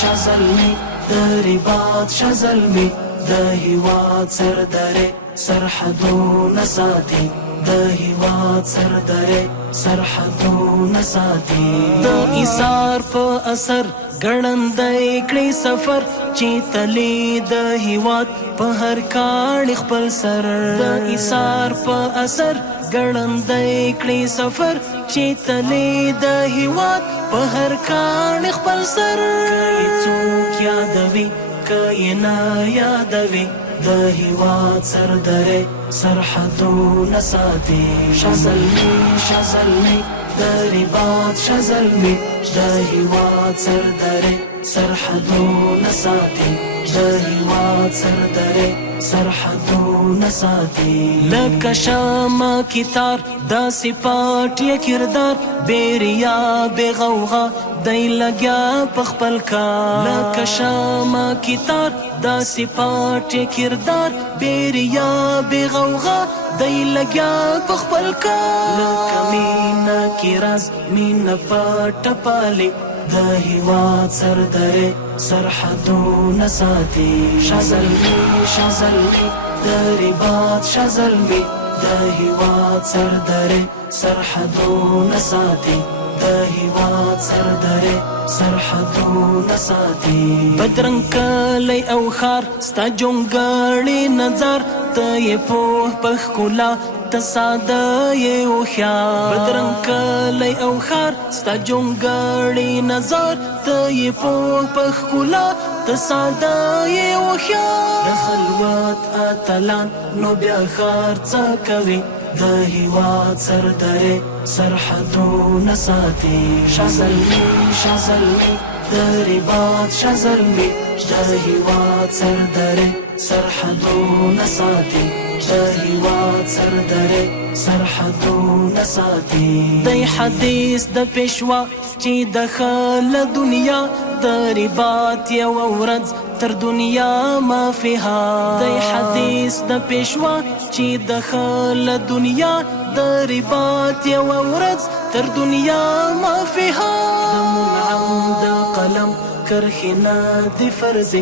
شازلمی دربات شازلمی د هیواد سردره سرحدونه ساتي د هیواد سردره سرحدونه ساتي د ایثار په اثر ګړندی کړي سفر چې تلی د هیواد په هر کاڼ خپل سر د ایثار په اثر ګړندی کړي سفر چې تلی د هیواد په هر کاڼ خپل سر څوک یادوي که نه یادوي د هیواد سردره سرحدونه ساتي شازلمی دربات شازلمی د هیواد سردره سرحدونه ساتي د هیواد سردره سرحدونه ساتي لکه شمع کی تار داسې پاټ یې کردار بیریا بې غوغا دی لګیا په خپل کار لکه شمع کی تار داسې پاټ یې کردار بیریا بې غوغا دی لګیا په خپل کار لکه مینه کی راز مینه پټه پالي د هیواد سردره سرحدونه ساتي شازلمی دربات شازلمی د هیواد سردره سرحدونه ساتي د هیواد سردره سرحدونه ساتي بدرنګ کلی او خار ستا جونګړې نظر ته یې پوه په ښکلا ته ساده یې هوښیار بدرنګ کلی او ښار ستا جونګړې نظر ته یې پوه په ښکلا ته ساده یې هوښیار د خلوت اتلان نو بیا ښار څه کوي د هیواد سردره سرحدونه ساتي شازلمی دربات شازلمی د هیواد سردره سرحدونه ساتي د هیواد سردره سرحدونه ساتي دی حدیث د پیشوا چې د خل دنیا دربات یو ورځ تر دنیا ما فيها دی حدیث د پیشوا چې د خل دنیا دربات یو ورځ تر دنیا ما فيها د منعم د قلم کرخنا دی فرض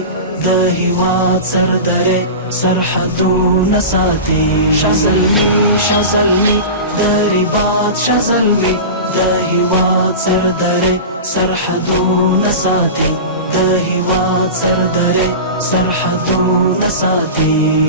د هیواد سردره سرحدونه ساتي شازلمی دربات شازلمی د هیواد سردره سرحدونه ساتي د هیواد سردره سرحدونه ساتي